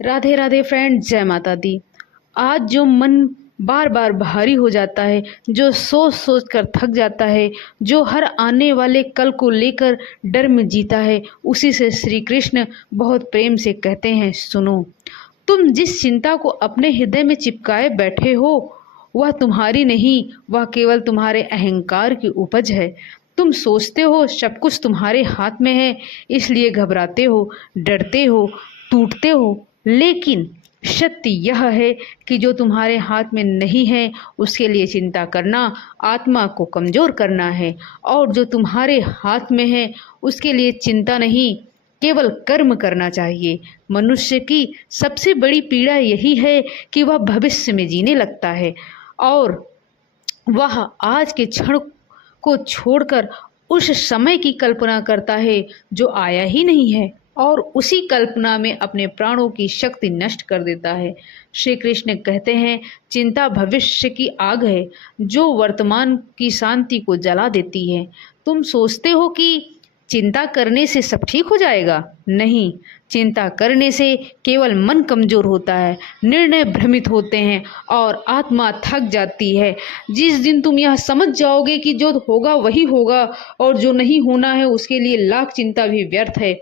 Radhe Radhe friend, जय माता दी। आज जो मन बार बार भारी हो जाता है, जो सोच सोच कर थक जाता है, जो हर आने वाले कल को लेकर डर में जीता है, उसी से श्री कृष्ण बहुत प्रेम से कहते हैं, सुनो। तुम जिस चिंता को अपने हृदय में चिपकाए बैठे हो, वह तुम्हारी नहीं, वह केवल तुम्हारे अहंकार की उपज है। तुम सोचते हो सब कुछ तुम्हारे हाथ में है, इसलिए घबराते हो, डरते हो, टूटते हो। लेकिन सत्य यह है कि जो तुम्हारे हाथ में नहीं है, उसके लिए चिंता करना आत्मा को कमजोर करना है, और जो तुम्हारे हाथ में है, उसके लिए चिंता नहीं, केवल कर्म करना चाहिए। मनुष्य की सबसे बड़ी पीड़ा यही है कि वह भविष्य में जीने लगता है और वह आज के क्षण को छोड़कर उस समय की कल्पना करता है जो आया ही नहीं है, और उसी कल्पना में अपने प्राणों की शक्ति नष्ट कर देता है। श्री कृष्ण कहते हैं, चिंता भविष्य की आग है जो वर्तमान की शांति को जला देती है। तुम सोचते हो कि चिंता करने से सब ठीक हो जाएगा? नहीं, चिंता करने से केवल मन कमजोर होता है, निर्णय भ्रमित होते हैं और आत्मा थक जाती है। जिस दिन तुम यह समझ जाओगे कि जो होगा वही होगा और जो नहीं होना है उसके लिए लाख चिंता भी व्यर्थ है,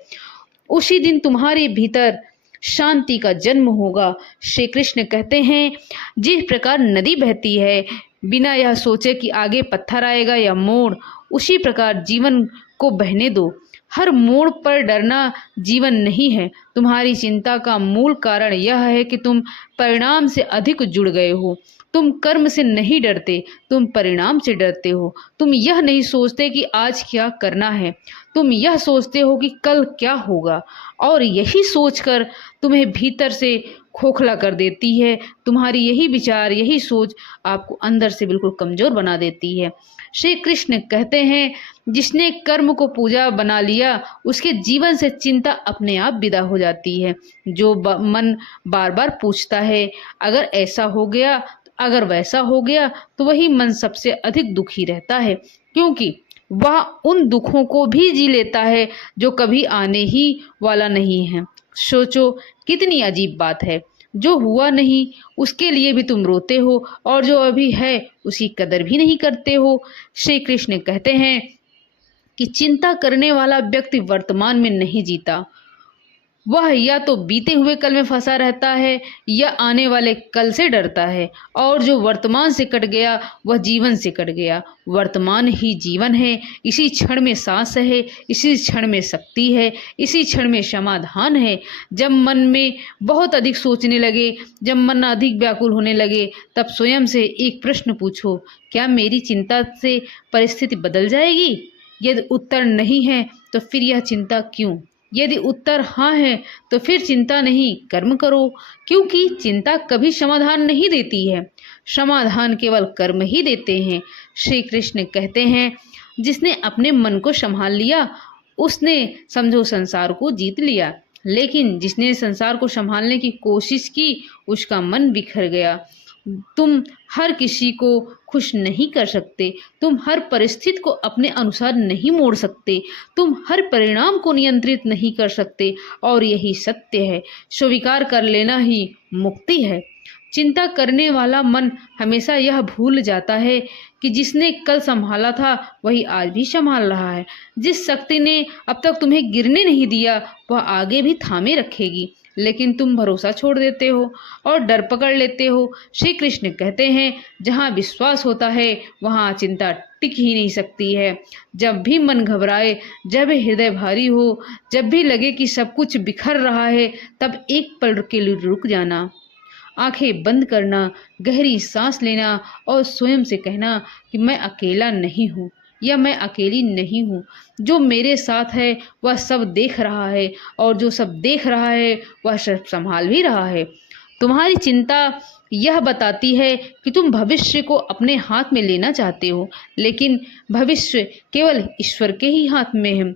उसी दिन तुम्हारे भीतर शांति का जन्म होगा। श्री कृष्ण कहते हैं, जिस प्रकार नदी बहती है बिना यह सोचे कि आगे पत्थर आएगा या मोड़, उसी प्रकार जीवन को बहने दो। हर मोड़ पर डरना जीवन नहीं है। तुम्हारी चिंता का मूल कारण यह है कि तुम परिणाम से अधिक जुड़ गए हो। तुम कर्म से नहीं डरते, तुम परिणाम से डरते हो। तुम यह नहीं सोचते कि आज क्या करना है, तुम यह सोचते हो कि कल क्या होगा, और यही सोचकर तुम्हें भीतर से खोखला कर देती है। तुम्हारी यही विचार, यही सोच आपको अंदर से बिल्कुल कमजोर बना देती है। श्री कृष्ण कहते हैं, जिसने कर्म को पूजा बना लिया, उसके जीवन से चिंता अपने आप विदा हो जाती है। जो मन बार बार पूछता है, अगर ऐसा हो गया, अगर वैसा हो गया, तो वही मन सबसे अधिक दुखी रहता है, क्योंकि वह उन दुखों को भी जी लेता है जो कभी आने ही वाला नहीं है। सोचो, कितनी अजीब बात है। जो हुआ नहीं उसके लिए भी तुम रोते हो, और जो अभी है उसकी कदर भी नहीं करते हो। श्री कृष्ण कहते हैं कि चिंता करने वाला व्यक्ति वर्तमान में नहीं जीता। वह या तो बीते हुए कल में फंसा रहता है या आने वाले कल से डरता है, और जो वर्तमान से कट गया वह जीवन से कट गया। वर्तमान ही जीवन है। इसी क्षण में सांस है, इसी क्षण में शक्ति है, इसी क्षण में समाधान है। जब मन में बहुत अधिक सोचने लगे, जब मन अधिक व्याकुल होने लगे, तब स्वयं से एक प्रश्न पूछो, क्या मेरी चिंता से परिस्थिति बदल जाएगी? यदि उत्तर नहीं है तो फिर यह चिंता क्यों? यदि उत्तर हाँ है तो फिर चिंता नहीं, कर्म करो, क्योंकि चिंता कभी समाधान नहीं देती है। समाधान केवल कर्म ही देते हैं। श्री कृष्ण कहते हैं, जिसने अपने मन को संभाल लिया, उसने समझो संसार को जीत लिया। लेकिन जिसने संसार को संभालने की कोशिश की, उसका मन बिखर गया। तुम हर किसी को खुश नहीं कर सकते, तुम हर परिस्थिति को अपने अनुसार नहीं मोड़ सकते, तुम हर परिणाम को नियंत्रित नहीं कर सकते, और यही सत्य है। स्वीकार कर लेना ही मुक्ति है। चिंता करने वाला मन हमेशा यह भूल जाता है कि जिसने कल संभाला था वही आज भी संभाल रहा है। जिस शक्ति ने अब तक तुम्हें गिरने नहीं दिया, वह आगे भी थामे रखेगी। लेकिन तुम भरोसा छोड़ देते हो और डर पकड़ लेते हो। श्री कृष्ण कहते हैं, जहाँ विश्वास होता है वहाँ चिंता टिक ही नहीं सकती है। जब भी मन घबराए, जब हृदय भारी हो, जब भी लगे कि सब कुछ बिखर रहा है, तब एक पल के लिए रुक जाना, आंखें बंद करना, गहरी सांस लेना और स्वयं से कहना कि मैं अकेला नहीं हूँ या मैं अकेली नहीं हूँ। जो मेरे साथ है वह सब देख रहा है, और जो सब देख रहा है वह सब संभाल भी रहा है। तुम्हारी चिंता यह बताती है कि तुम भविष्य को अपने हाथ में लेना चाहते हो, लेकिन भविष्य केवल ईश्वर के ही हाथ में है।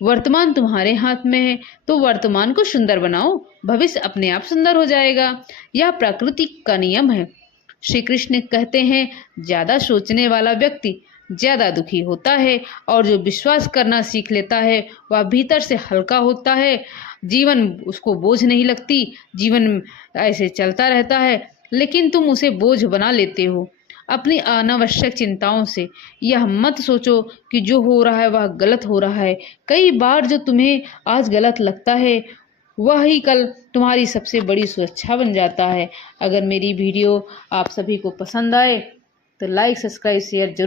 वर्तमान तुम्हारे हाथ में है, तो वर्तमान को सुंदर बनाओ, भविष्य अपने आप सुंदर हो जाएगा। यह प्रकृति का नियम है। श्री कृष्ण कहते हैं, ज्यादा सोचने वाला व्यक्ति ज़्यादा दुखी होता है, और जो विश्वास करना सीख लेता है वह भीतर से हल्का होता है। जीवन उसको बोझ नहीं लगती, जीवन ऐसे चलता रहता है, लेकिन तुम उसे बोझ बना लेते हो अपनी अनावश्यक चिंताओं से। यह मत सोचो कि जो हो रहा है वह गलत हो रहा है। कई बार जो तुम्हें आज गलत लगता है वह ही कल तुम्हारी सबसे बड़ी सुरक्षा बन जाता है। अगर मेरी वीडियो आप सभी को पसंद आए तो लाइक, सब्सक्राइब, शेयर जरूर